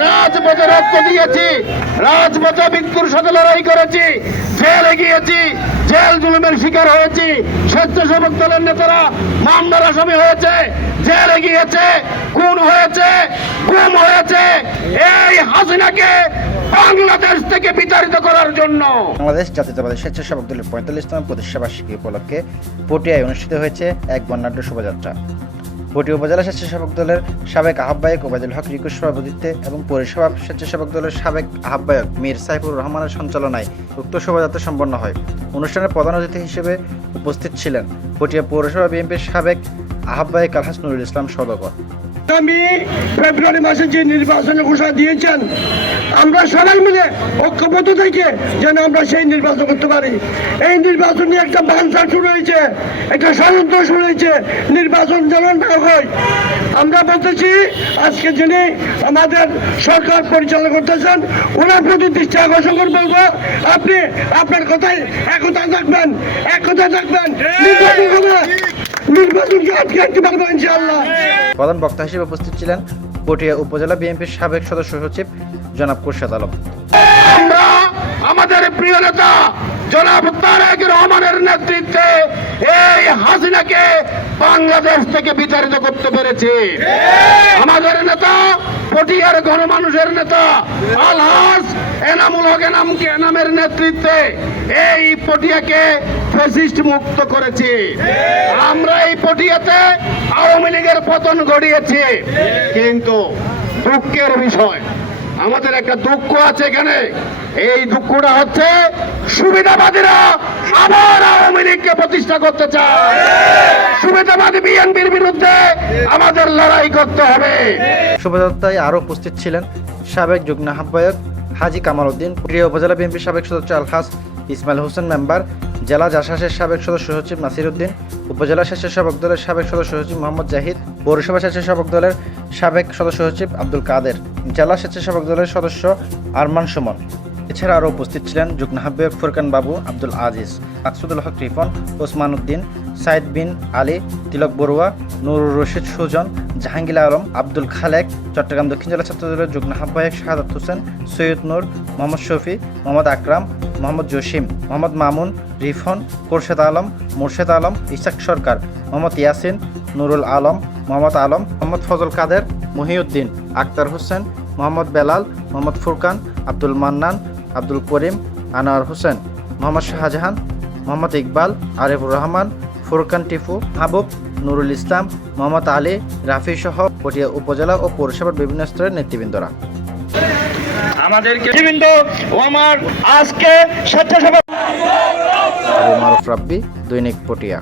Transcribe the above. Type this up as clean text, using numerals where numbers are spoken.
রাজপথে রক্ত দিয়েছি, রাজপথে মৃত্যুর সাথে লড়াই করেছি, জেলে গিয়েছি, জেল জুলুমের শিকার হয়েছি। স্বেচ্ছাসেবক দলের নেতারা মামলার আসামি হয়েছে, জেলে গিয়েছে, খুন হয়েছে, গুম হয়েছে। এই হাসিনাকে বাংলাদেশ থেকে বিতাড়িত করার জন্য বাংলাদেশ জাতীয়তাবাদী স্বেচ্ছাসেবক দলের 45তম প্রতিষ্ঠা বার্ষিকী উপলক্ষে পটিয়ায় অনুষ্ঠিত হয়েছে এক বর্ণাঢ্য শোভাযাত্রা। পটিয়া উপজেলা স্বেচ্ছাসেবক দলের সাবেক আহ্বায়ক ওবায়দুল হক রিকুর সভাপতিত্বে এবং পৌরসভা স্বেচ্ছাসেবক দলের সাবেক আহ্বায়ক মীর সাইফুর রহমানের সঞ্চালনায় উক্ত শোভাযাত্রা সম্পন্ন হয়। অনুষ্ঠানে প্রধান অতিথি হিসেবে উপস্থিত ছিলেন পটিয়া পৌরসভা বিএনপির সাবেক আহ্বায়ক আলহাজ নুরুল ইসলাম সওদাগর। আগামী ফেব্রুয়ারি মাসে যে নির্বাচনের ঘোষণা দিয়েছেন, আমরা সবাই মিলে ঐক্যবদ্ধ থেকে যেন আমরা সেই নির্বাচন করতে পারি। এই নির্বাচন নিয়ে একটা বাঞ্ছা শুরু হয়েছে, একটা ষড়যন্ত্র শুরু হয়েছে, নির্বাচন যেন না হয়। আমরা বলতেছি আজকে যিনি আমাদের সরকার পরিচালনা করতেছেন ওনার প্রতি দৃষ্টি আকর্ষণ করে বলবো, আপনি আপনার কথায় একতায় থাকবেন, একতায় থাকবেন। নির্বাচনকে আটকে রাখতে পারবেন ইনশাআল্লাহ। প্রধান বক্তা হিসেবে উপস্থিত ছিলেন পটিয়া উপজেলা বিএনপির সাবেক সদস্য সচিব জনাব খোরশেদ আলম। আমরা আমাদের প্রিয় নেতা জনাব তারেক রহমানের নেতৃত্বে এই হাসিনাকে বাংলাদেশ থেকে বিতাড়িত করতে পেরেছি। আমাদের নেতা পটিয়ার গণমানুষের নেতা আলহাজ এনামুল হক এনামের নেতৃত্বে এই পটিয়াকে ফ্যাসিস্ট মুক্ত করেছি। আমরা এই পটিয়াতে আওয়ামী লীগের পতন ঘটিয়েছি। কিন্তু দুঃখের বিষয়, আমাদের একটা দুঃখ আছে এখানে। এই দুঃখটা হচ্ছে সুবিধাবাদীরা আবার আওয়ামী লীগকে প্রতিষ্ঠা করতে চায়। সুবিধাবাদী বিএনপির বিরুদ্ধে আমাদের লড়াই করতে হবে। শোভাযাত্রায় আরও উপস্থিত ছিলেন সাবেক যুগ্ম আহ্বায়ক হাজী কামাল উদ্দিন, পটিয়া উপজেলা বিএনপির সাবেক সদস্য আলহাজ ইসমাইল হোসেন মেম্বার, জেলা জাসাসের সাবেক সদস্য সচিব নাসির উদ্দিন, উপজেলা স্বেচ্ছাসেবক দলের সাবেক সদস্য সচিব মোহাম্মদ জাহিদ, পৌরসভা স্বেচ্ছাসেবক দলের সাবেক সদস্য সচিব আব্দুল কাদের, জেলা স্বেচ্ছাসেবক দলের সদস্য আরমান সুমন। এছাড়া আরও উপস্থিত ছিলেন যুগ্ম আহ্বায়ক ফুরকান বাবু, আব্দুল আজিজ, আকসুদুল হক রিফন, ওসমান উদ্দিন, সাইদ বিন আলী, তিলক বড়ুয়া, নুরুর রশিদ সুজন, জাহাঙ্গীর আলম, আব্দুল খালেক, চট্টগ্রাম দক্ষিণ জেলা ছাত্রদলের যুগ্ম আহ্বায়ক শাহাদাত হোসেন, সৈয়দ নূর, মোহাম্মদ শফি, মোহাম্মদ আকরাম, মোহাম্মদ জসিম, মোহাম্মদ মামুন, রিফন, খোরশেদ আলম, মুর্শেদ আলম, ইসাক সরকার, মোহাম্মদ ইয়াসিন, নুরুল আলম, মোহাম্মদ আলম, মোহাম্মদ ফজল কাদের, মহিউদ্দিন, আক্তার হোসেন, মোহাম্মদ বেলাল, মোহাম্মদ ফুরকান, আব্দুল মান্নান, আব্দুল করিম, আনোয়ার হোসেন, মোহাম্মদ শাহজাহান, মোহাম্মদ ইকবাল, আরিফুর রহমান, ফুরকান টিফু, মাহবুব, নুরুল ইসলাম, মোহাম্মদ আলী, রাফি সহ পটিয়া উপজেলা ও পৌরসভার বিভিন্ন স্তরের নেতৃবৃন্দরা। আমাদেরকে ও আমার আজকে স্বেচ্ছাসেবক আবু মারুফ রাব্বি, দৈনিক পটিয়া।